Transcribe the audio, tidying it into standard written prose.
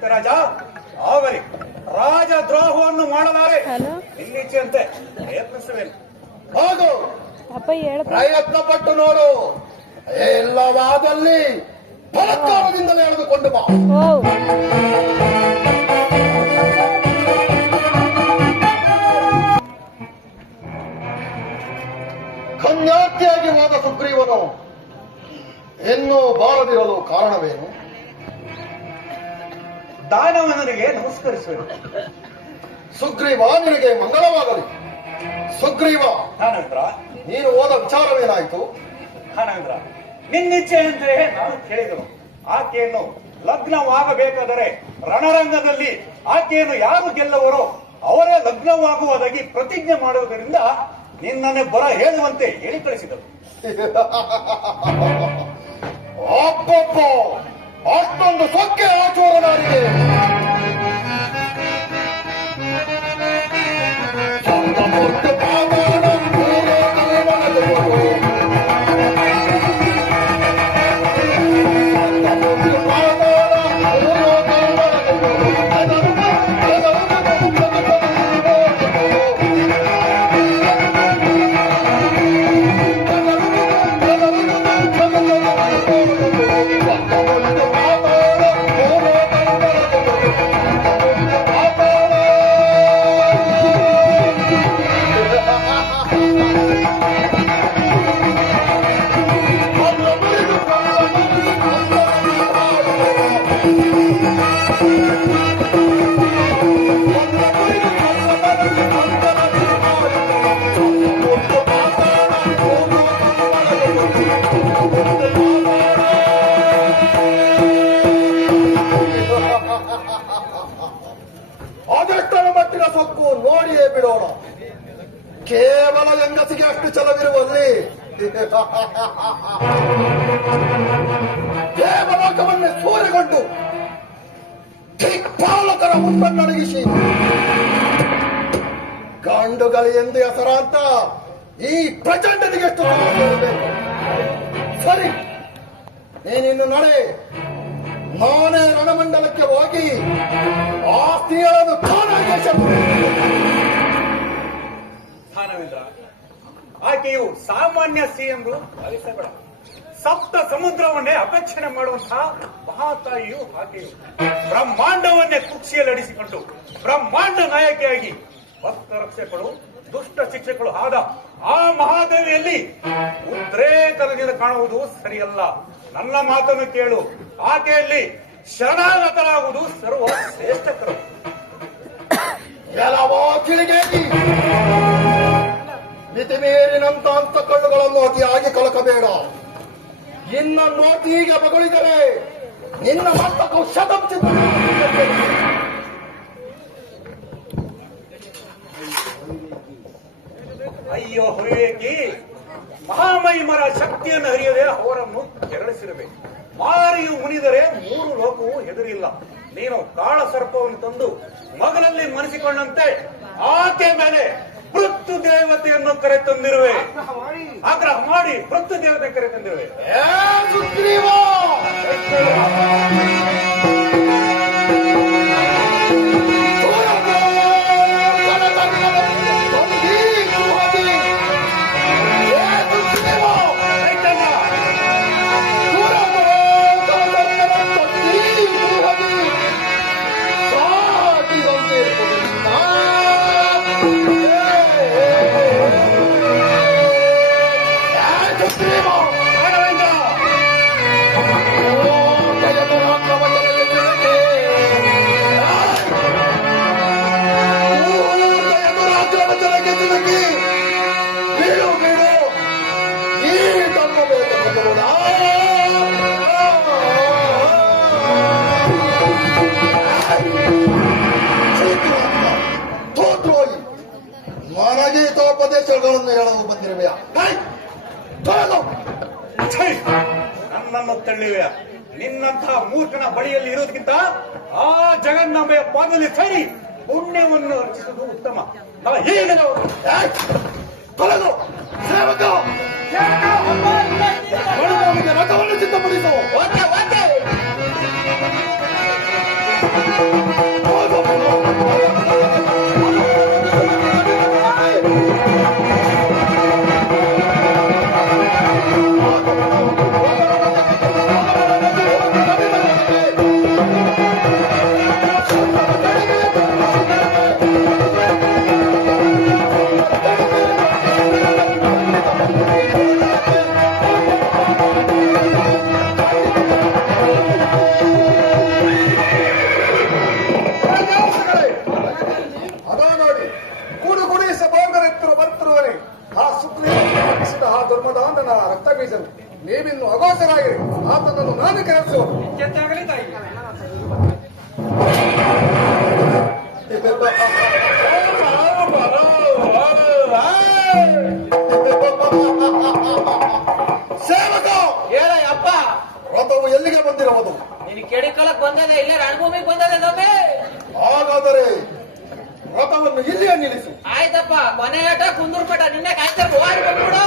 ದೈತ್ಯರಾಜ ಆಗಲಿ, ರಾಜದ್ರೋಹವನ್ನು ಮಾಡಲಾರೆ. ನಿನ್ನಿಚ್ಛೆಯಂತೆ ಪ್ರಯತ್ನಿಸುವೇನು. ಹೌದು, ಪ್ರಯತ್ನ ಪಟ್ಟು ನೋಡು. ಎಲ್ಲವಾದಲ್ಲಿ ಬಲತ್ಕಾರದಿಂದಲೇ ಎಳೆದುಕೊಂಡು ಬಾ. ಕನ್ಯಾರ್ಥಿಯಾಗಿ ಹೋದ ಸುಗ್ರೀವನು ಇನ್ನೂ ಬಾರದಿರಲು ಕಾರಣವೇನು? ದಾನವನಿಗೆ ನಮಸ್ಕರಿಸುವೆನು. ಸುಗ್ರೀವ, ನಿನಗೆ ಮಂಗಳವಾಗಲಿ. ಸುಗ್ರೀವ, ದಾನವೇಂದ್ರ, ನೀನು ಹೋದ ವಿಚಾರವೇನಾಯಿತು? ದಾನವೇಂದ್ರ, ನಿನ್ನಿಚ್ಛೆಯಂತೆ ನಾನು ಕೇಳಿದನು. ಆಕೆಯನ್ನು ಲಗ್ನವಾಗಬೇಕಾದರೆ ರಣರಂಗದಲ್ಲಿ ಆಕೆಯನ್ನು ಯಾರು ಗೆಲ್ಲುವರೋ ಅವರೇ ಲಗ್ನವಾಗುವುದಾಗಿ ಪ್ರತಿಜ್ಞೆ ಮಾಡುವುದರಿಂದ ನಿನ್ನನ್ನೇ ಬರ ಹೇಳುವಂತೆ ಹೇಳಿ ಕಳಿಸಿದರು. ಅಪ್ಪಪ್ಪ, ಅಷ್ಟೊಂದು ಸೊಕ್ಕೆ ಆಚೋರನಾರಿಗೆ ಅದೆಷ್ಟರ ಮಟ್ಟಿನ ಸೊಕ್ಕು ನೋಡಿಯೇ ಬಿಡೋಣ. ಕೇವಲ ಹೆಂಗಸಿಗೆ ಅಷ್ಟು ಛಲವಿರುವಲ್ಲಿ ದೇವಲೋಕವನ್ನೇ ಸೂರೆಗೊಂಡು ದಿಕ್ಪಾಲಕರ ಮುಂದನ್ನಡಗಿಸಿ ಗಂಡುಗಲಿ ಎಂದು ಹೆಸರಾಂತ ಈ ಪ್ರಚಂಡನಿಗೆ ಎಷ್ಟು ಬೇಕು? ಸರಿ, ನೀನಿನ್ನು ನಡೆ. ನಾನೇ ರಣಮಂಡಲಕ್ಕೆ ಹೋಗಿ ಆ ಸ್ತ್ರೀಯರನ್ನು ತಾನಾಗಿ ದಾನವೇಂದ್ರ, ಆಕೆಯು ಸಾಮಾನ್ಯ ಸ್ತ್ರೀ ಎಂದು ಭಾವಿಸಬೇಡ. ಸಪ್ತ ಸಮುದ್ರವನ್ನೇ ಅಪೇಕ್ಷಣೆ ಮಾಡುವಂತಹ ಮಹಾತಾಯಿಯು ಆಕೆಯು. ಬ್ರಹ್ಮಾಂಡವನ್ನೇ ಕುಕ್ಷಿಯಲ್ಲಿಡಿಸಿಕೊಂಡು ಬ್ರಹ್ಮಾಂಡ ನಾಯಕಿಯಾಗಿ ಭಕ್ತ ರಕ್ಷಕರು ದುಷ್ಟ ಶಿಕ್ಷಕರು ಆದ ಆ ಮಹಾದೇವಿಯಲ್ಲಿ ಉದ್ರೇಕದಿಂದ ಕಾಣುವುದು ಸರಿಯಲ್ಲ. ನನ್ನ ಮಾತನ್ನು ಕೇಳು. ಆಕೆಯಲ್ಲಿ ಶರಣಾಗತರಾಗುವುದು ಸರ್ವ ಶ್ರೇಷ್ಠಕರು. ಎಲ್ಲವೋ ತಿಳಿಗೇರಿ ಮಿತಿಮೀರಿನಂತ ಅಂತಕಣ್ಣುಗಳನ್ನು ಅತಿಯಾಗಿ ಕಳಕಬೇಡ. ಇನ್ನನ್ನು ಅತಿಗೆ ಬಗಳಿದರೆ ನಿನ್ನ ಮಸ್ತಕವು ಶತಂ. ಅಯ್ಯೋ ಹೊರವೇಕಿ, ಮಹಾಮಹಿಮರ ಶಕ್ತಿಯನ್ನು ಹರಿಯದೆ ಅವರನ್ನು ಕೆರಳಿಸಿರಬೇಕು. ಮಾರಿಯು ಮುನಿದರೆ ಮೂರು ಲೋಕವು ಹೆದರಿಲ್ಲ. ನೀನು ಕಾಳ ಸರ್ಪವನ್ನು ತಂದು ಮಗನಲ್ಲಿ ಮನಸಿಕೊಂಡಂತೆ ಆಕೆ ಮೇಲೆ ಪೃಥ್ವಿ ದೇವತೆಯನ್ನು ಕರೆತಂದಿರುವೆ. ಆಗ್ರಹ ಮಾಡಿ ಪೃಥ್ವಿ ದೇವತೆ ಕರೆತಂದಿರುವೆ. ಗೀತೋಪದೇಶಗಳನ್ನು ಹೇಳಲು ಬಂದಿರುವೆಯಾ? ನನ್ನನ್ನು ತಳ್ಳಿವೆಯ. ನಿನ್ನಂತಹ ಮೂರ್ಖನ ಬಳಿಯಲ್ಲಿ ಇರುವುದಕ್ಕಿಂತ ಆ ಜಗನ್ನಾಂಬೆಯ ಪಾದದಲ್ಲಿ ಸೇರಿ ಪುಣ್ಯವನ್ನು ಅರ್ಚಿಸುವುದು ಉತ್ತಮ. ತೊಲಗು ಸೇವಕ, ರಥವನ್ನು ಸಿದ್ಧಪಡಿಸು. ಅದ ನೋಡಿ ಕೂಡು ಗುಡಿಸ ಬೋಗರೆತ್ತರು ಬರ್ತರುವರೆ ಆ ಸುಗ್ರೀವಿಸಿದ ಆ ಧರ್ಮದಾಂಡನ ರಕ್ತ ಬೀಜರು ನೀವಿನ್ನು ಅಗೋಚರಾಗಿರಿ ಆತನನ್ನು ನಾನು ಕೆರಳಿಸುವನು ಕೆತ್ತಾಗಲಿ ತಾಯಿ. ಸೇವಕ ಹೇಳಯ್ಯಪ್ಪ, ರಥವು ಎಲ್ಲಿಗೆ ಬಂದಿರುವುದು? ನೀನು ಕೆಡಿಕೊಳ್ಳಕ್ ಬಂದದೆ ಇಲ್ಲೇ ರಣಭೂಮಿಗೆ ಬಂದದೆ ನಮ್ಮೆ. ಹಾಗಾದರೆ ರಥವನ್ನು ಇಲ್ಲಿಯೇ ನಿಲ್ಲಿಸು. ಆಯ್ತಪ್ಪ, ಕೊನೆ ಆಟ ಕುಂದೂರ್ಪೇಟ ನಿನ್ನೆ ಕಾಯ್ತಾರೆ ಓಡಿ ಬಂದ್ಬಿಡು.